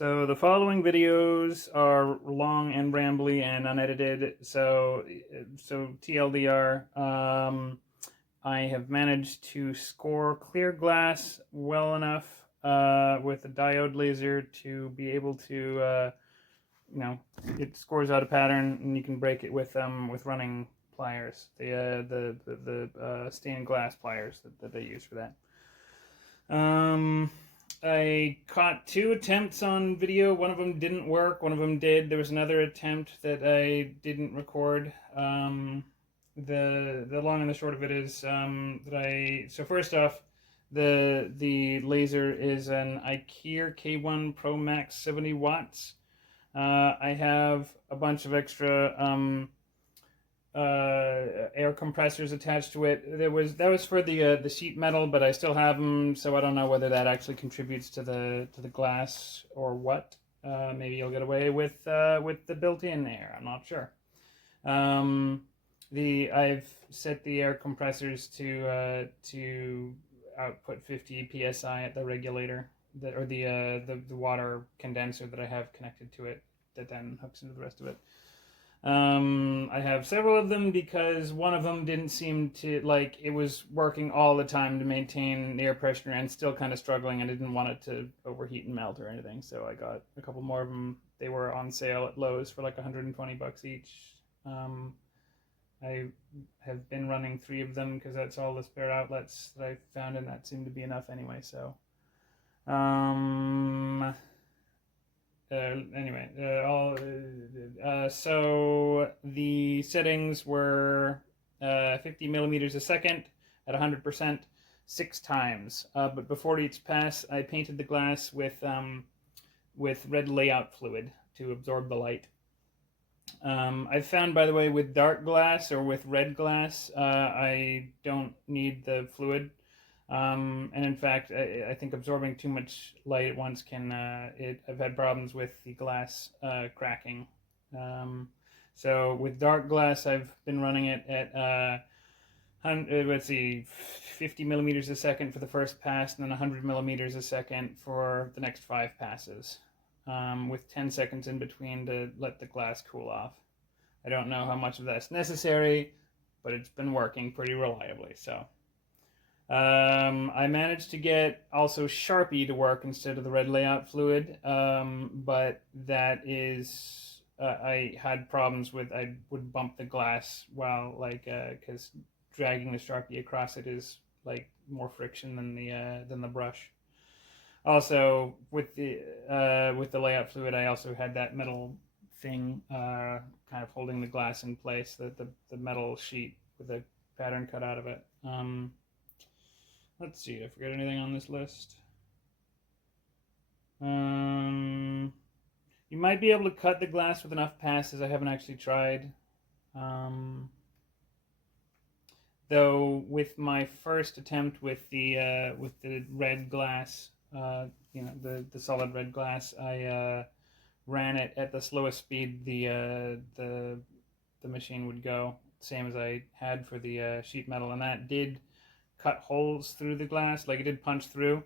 So the following videos are long and rambly and unedited. So TLDR, I have managed to score clear glass well enough with a diode laser to be able to, it scores out a pattern and you can break it with running pliers, the stained glass pliers that they use for that. I caught two attempts on video. One of them didn't work. One of them did. There was another attempt that I didn't record. The long and the short of it is so first off, the laser is an IKEA K1 Pro Max 70 watts. I have a bunch of extra air compressors attached to it. That was for the sheet metal, but I still have them, so I don't know whether that actually contributes to the glass or what. Maybe you'll get away with the built-in air. I'm not sure. I've set the air compressors to output 50 psi at the regulator, or the water condenser that I have connected to it that then hooks into the rest of it. I have several of them because one of them didn't seem to, like, it was working all the time to maintain air pressure and still kind of struggling, and I didn't want it to overheat and melt or anything, so I got a couple more of them. They were on sale at Lowe's for like 120 bucks each. I have been running 3 of them because that's all the spare outlets that I found, and that seemed to be enough anyway, so so the settings were 50 millimeters a second at 100%, 6 times. But before each pass, I painted the glass with red layout fluid to absorb the light. I've found, by the way, with dark glass or with red glass, I don't need the fluid. And in fact, I think absorbing too much light at once can, I've had problems with the glass cracking. So with dark glass, I've been running it at, let's see, 50 millimeters a second for the first pass, and then 100 millimeters a second for the next 5 passes, with 10 seconds in between to let the glass cool off. I don't know how much of that's necessary, but it's been working pretty reliably, so. I managed to get also Sharpie to work instead of the red layout fluid, but that is, I had problems with, I would bump the glass while, like, because dragging the Sharpie across it is like more friction than the brush. Also, with the layout fluid, I also had that metal thing kind of holding the glass in place, the metal sheet with a pattern cut out of it. Let's see, I forget anything on this list. You might be able to cut the glass with enough passes. I haven't actually tried. Though with my first attempt with the red glass, the solid red glass, I ran it at the slowest speed the machine would go, same as I had for the sheet metal, and that did cut holes through the glass, like it did punch through.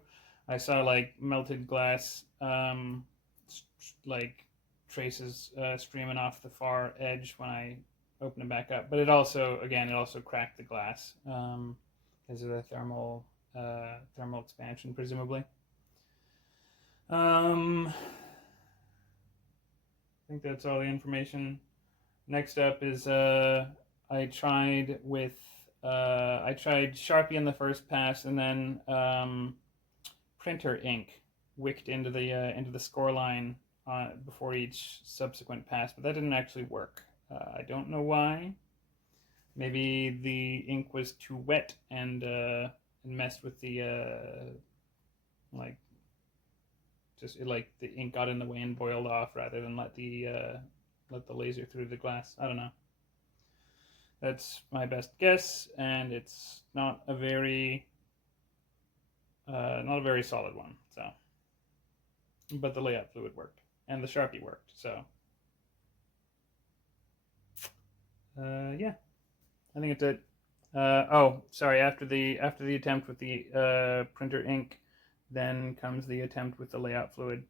I saw like melted glass, like traces streaming off the far edge when I opened it back up. But it also cracked the glass because of the thermal expansion, presumably. I think that's all the information. Next up is I tried Sharpie in the first pass, and then printer ink wicked into the score line before each subsequent pass, but that didn't actually work. I don't know why. Maybe the ink was too wet and messed with the the ink got in the way and boiled off rather than let the laser through the glass. I don't know. That's my best guess, and it's not a very solid one. So, but the layout fluid worked, and the Sharpie worked. So, yeah, I think it's it. Oh, sorry. After the attempt with the printer ink, then comes the attempt with the layout fluid.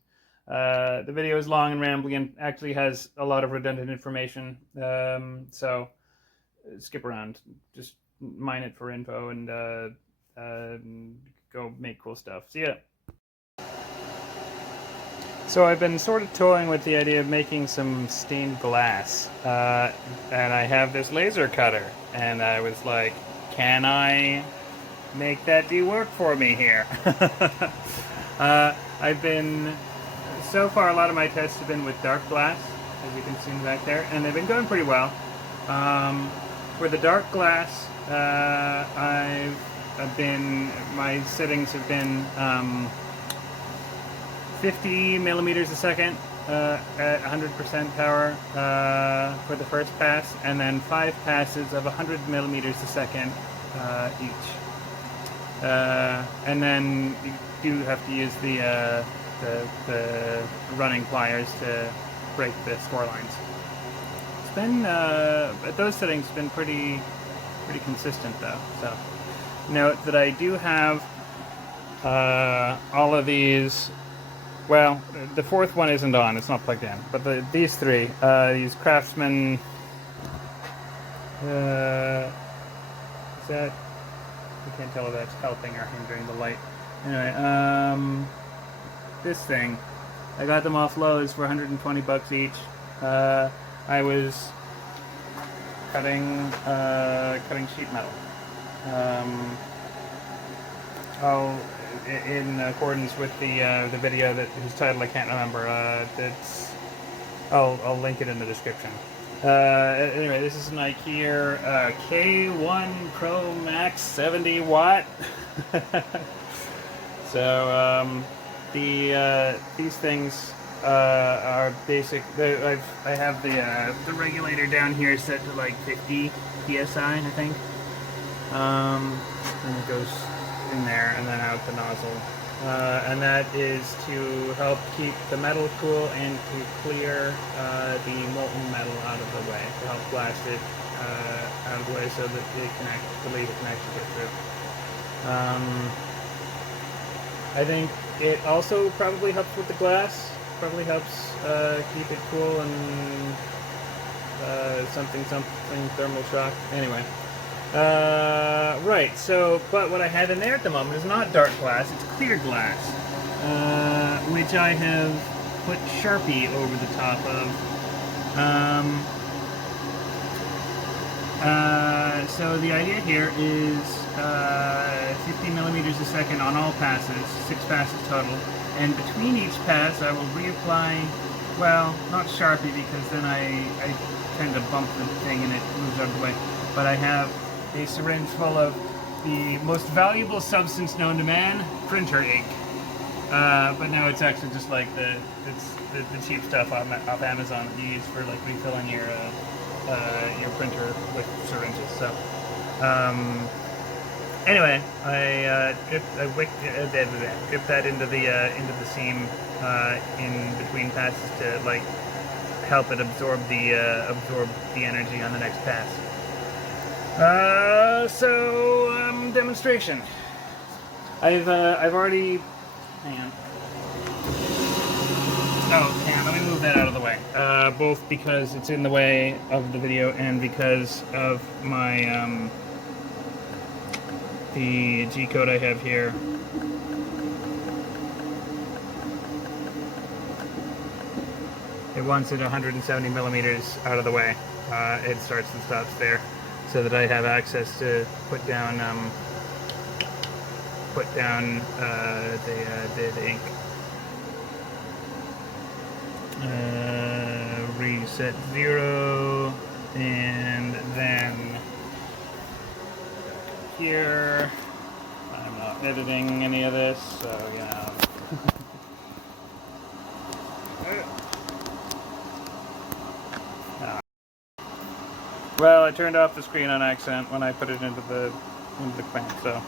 The video is long and rambling and actually has a lot of redundant information. So skip around, just mine it for info and go make cool stuff. See ya. So I've been sort of toying with the idea of making some stained glass, and I have this laser cutter, and I was like, can I make that do work for me here? I've been, so far a lot of my tests have been with dark glass, as you can see back there, and they've been going pretty well. For the dark glass, my settings have been 50 millimeters a second at 100% power for the first pass, and then 5 passes of 100 millimeters a second each. And then you do have to use the running pliers to break the score lines. It's been at those settings been pretty consistent though. So note that I do have all of these. Well, the fourth one isn't on; it's not plugged in. But these three, these Craftsman. Is that? I can't tell if that's helping or hindering the light. Anyway, this thing, I got them off Lowe's for 120 bucks each. I was cutting sheet metal. In accordance with the video whose title I can't remember. I'll link it in the description. Anyway, this is an IKEA K1 Pro Max 70 watt. So these things are basic. I have the regulator down here set to like 50 psi, I think. And it goes in there and then out the nozzle. And that is to help keep the metal cool and to clear the molten metal out of the way, to help blast it out of the way so that the laser can actually get through. I think it also probably helps with the glass, probably helps keep it cool and something thermal shock. Anyway. Right, so, but what I have in there at the moment is not dark glass, it's clear glass, which I have put Sharpie over the top of. So the idea here is 50 millimeters a second on all passes, 6 passes total, and between each pass I will reapply, well, not Sharpie because then I tend to bump the thing and it moves out of the way, but I have a syringe full of the most valuable substance known to man, printer ink. But now it's actually just like the cheap stuff off Amazon that you use for like refilling your printer with syringes. So anyway, I dripped that into the seam in between passes to like help it absorb the energy on the next pass. Demonstration. I've already. Hang on. Oh, hang on. Let me move that out of the way. Both because it's in the way of the video and because of my the G code I have here. It wants it 170 millimeters out of the way. It starts and stops there, so that I have access to put down the ink. Reset 0, and then here. I'm not editing any of this, so you know. Well, I turned off the screen on accident when I put it into the clamp, so.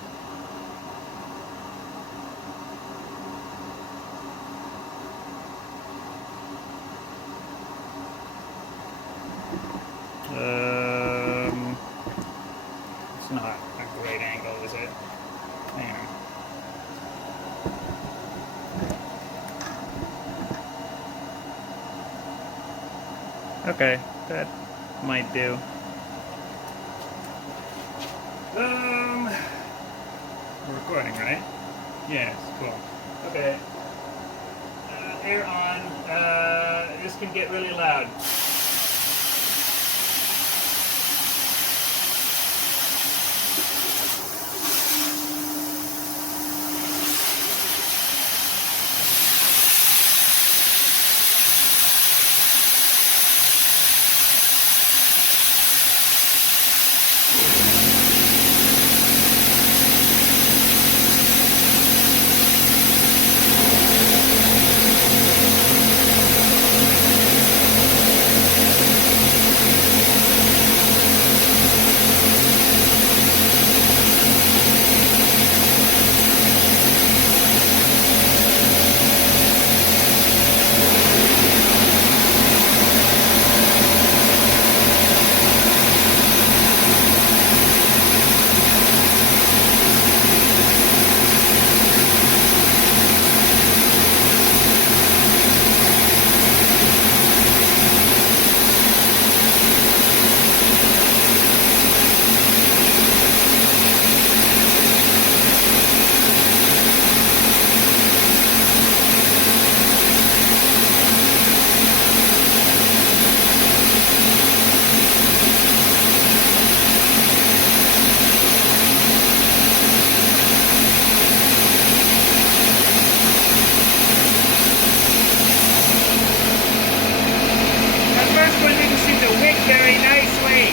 It's not a great angle, is it? Hang on. Okay, that might do. We're recording, right? Yes, cool. Okay. Air on. This can get really loud. Very nicely.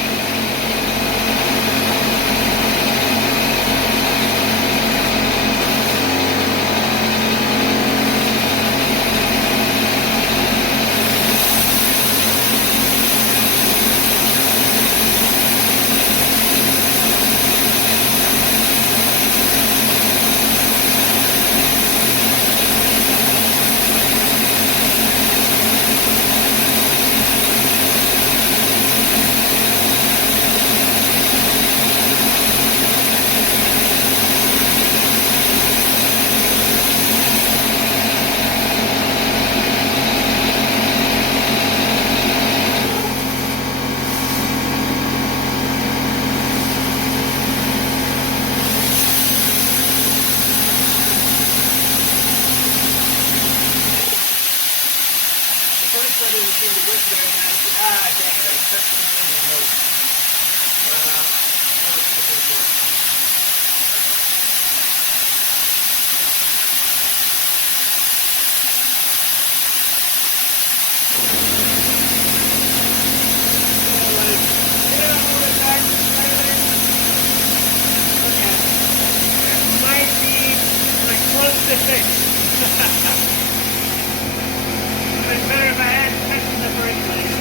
It's better if I had touched the first place.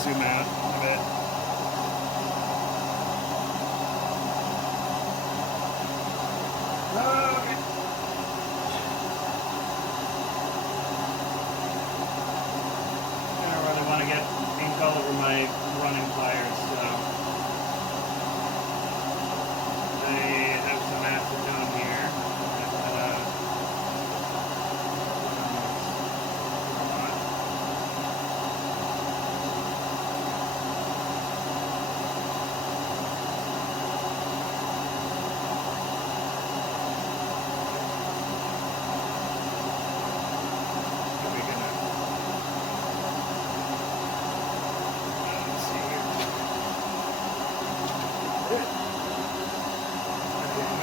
zoom out a bit. Okay. I don't really want to get ink all over my running pliers, so I have some acetone here.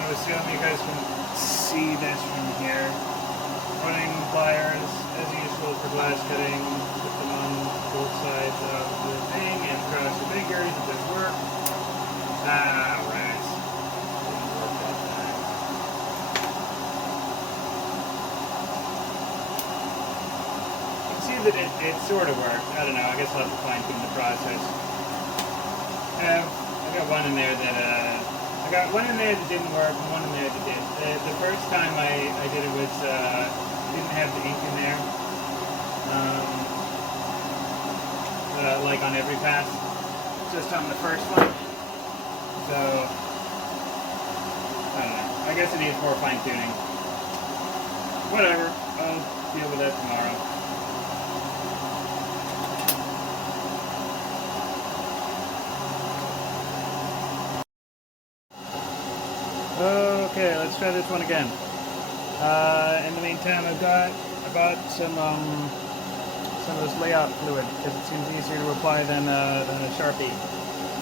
Assume you guys can see this from here. Running pliers, as usual for glass cutting, put them on both sides of the thing and cross your fingers. It does work. Ah, rats. Didn't work that time. You can see that it sort of worked. I don't know, I guess I'll have to fine tune the process. I got one in there that I got one in there that didn't work and one in there that did. The first time I did it was, didn't have the ink in there, like on every pass, just on the first one. So, I don't know. I guess it needs more fine tuning. Whatever, I'll deal with that tomorrow. Okay, let's try this one again. In the meantime, I bought some of this layout fluid because it seems easier to apply than a Sharpie.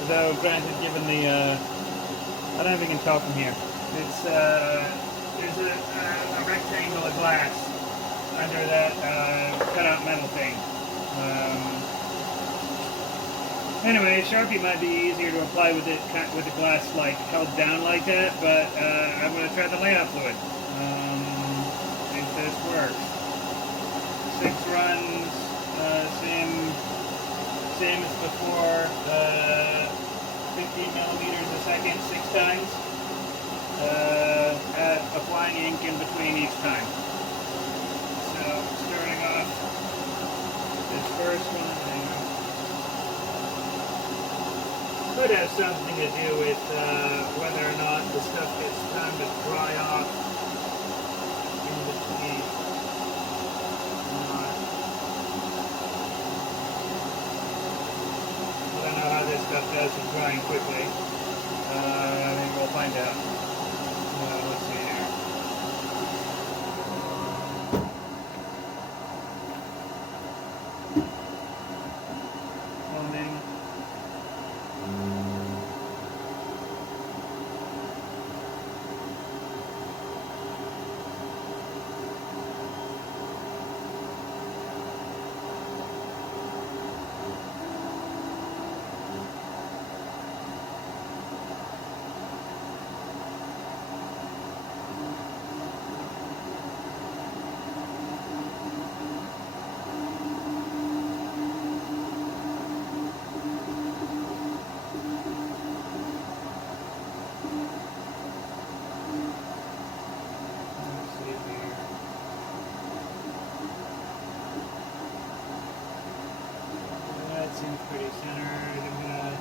Though, granted, given the I don't know if you can tell from here. It's there's a rectangle of glass under that cutout metal thing. Anyway, Sharpie might be easier to apply with it with the glass like held down like that, but I'm going to try the layout fluid. If this works. 6 runs, same as before. 50 millimeters a second, 6 times. At applying ink in between each time. So starting off this first one. Could have something to do with whether or not the stuff gets time to dry off in between. I don't know how this stuff does in drying quickly. Maybe we'll find out. Let's see here. Foaming. Seems pretty centered. I'm gonna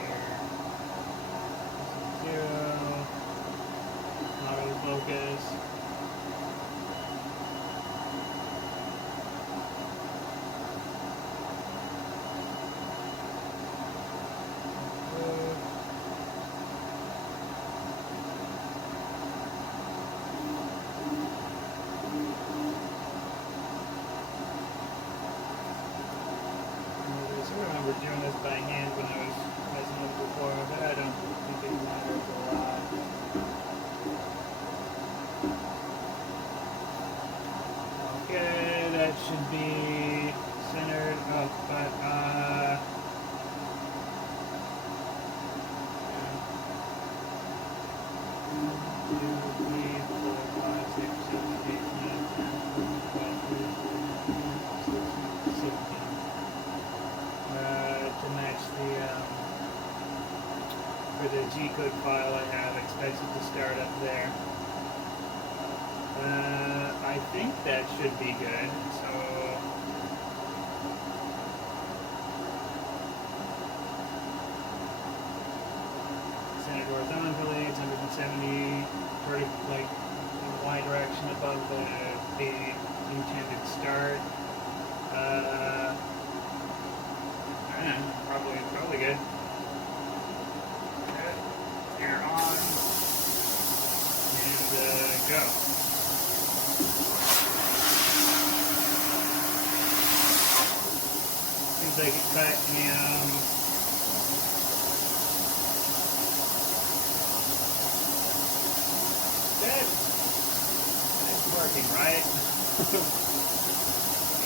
here. 0. Autofocus. I remember doing this by hand when I was messing with it before, but I don't think it matters a lot. Okay, that should be centered up, but 1, 2, 3, 4, 5, 6, 7, 8, 9, 10, 11, 12, 13, 14, 15, 16. Diode file I have expected to start up there. I think that should be good. So center horizontally, it's 170 like in Y direction above the intended start. I don't know, probably good. Good. Air on. And go. Seems like it cut good. It's working, right?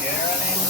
Air running.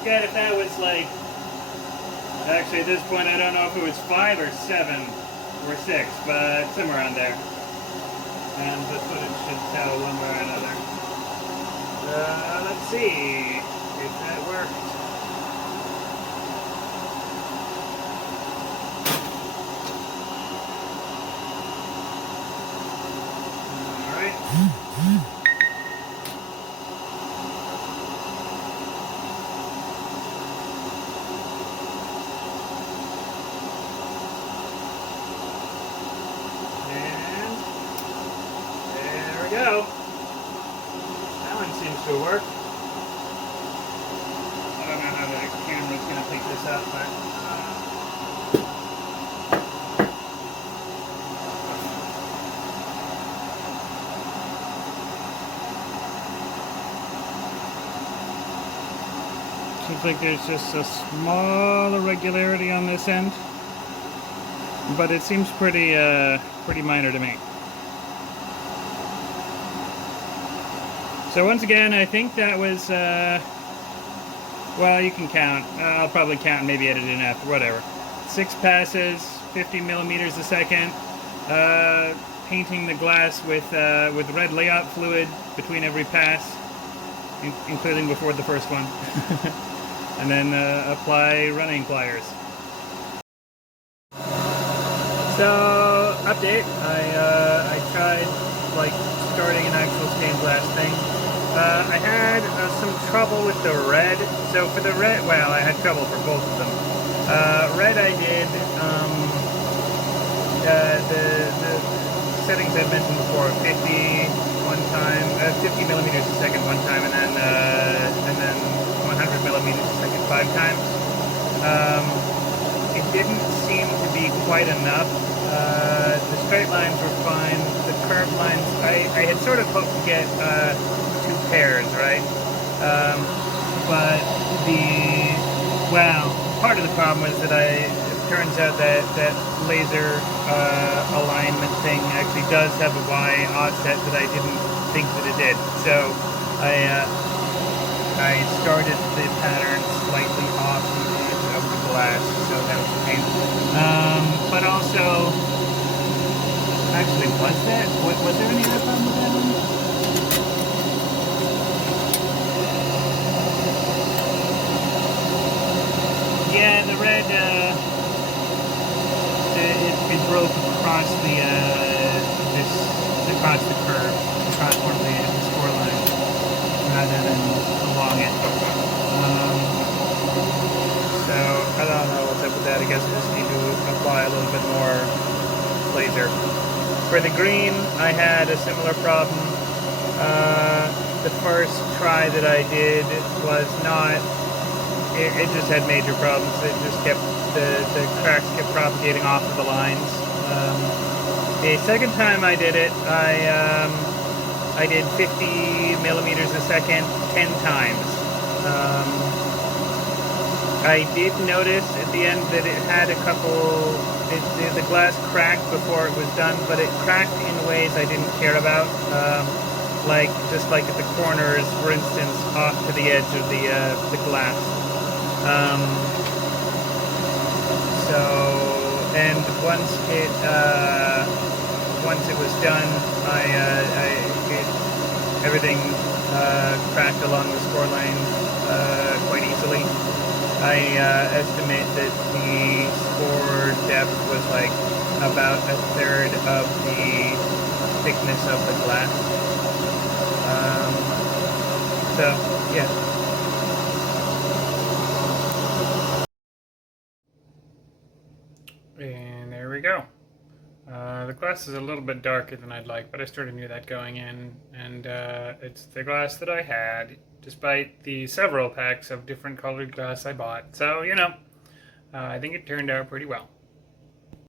forget if that was like, actually at this point I don't know if it was 5 or 7 or 6, but somewhere around there. And the footage should tell one way or another. Let's see if that worked. Go. That one seems to work. I don't know how the camera's going to pick this up, but Looks like there's just a small irregularity on this end, but it seems pretty minor to me. So once again, I think that was, well, you can count. I'll probably count and maybe edit it in after, whatever. 6 passes, 50 millimeters a second. Painting the glass with red layout fluid between every pass, including before the first one. And then apply running pliers. So, update. I tried like starting an actual stained glass thing. I had some trouble with the red. So for the red, well, I had trouble for both of them. Red I did the settings I mentioned before, 50 one time, 50 millimeters a second one time, and then 100 millimeters a second 5 times. It didn't seem to be quite enough. The straight lines were fine. The curved lines, I had sort of hoped to get 2 pairs, right? But part of the problem was that it turns out that laser alignment thing actually does have a Y offset that I didn't think that it did. So I started the pattern slightly off the edge of the glass, so that was a pain. But also, actually, was there any other problem with that one? Yeah, the red, it broke across across the curve, across one of the score line, rather than along it. So, I don't know what's up with that. I guess I just need to apply a little bit more laser. For the green, I had a similar problem. The first try that I did was not... It just had major problems. It just kept the cracks kept propagating off of the lines. The second time I did it, I did 50 millimeters a second 10 times. I did notice at the end that it had a couple. The glass cracked before it was done, but it cracked in ways I didn't care about. Just like at the corners, for instance, off to the edge of the glass. And once it was done, everything cracked along the score line quite easily. I estimate that the score depth was like about 1/3 of the thickness of the glass. So yeah. And there we go. The glass is a little bit darker than I'd like, but I sort of knew that going in, and it's the glass that I had, despite the several packs of different colored glass I bought. So, I think it turned out pretty well.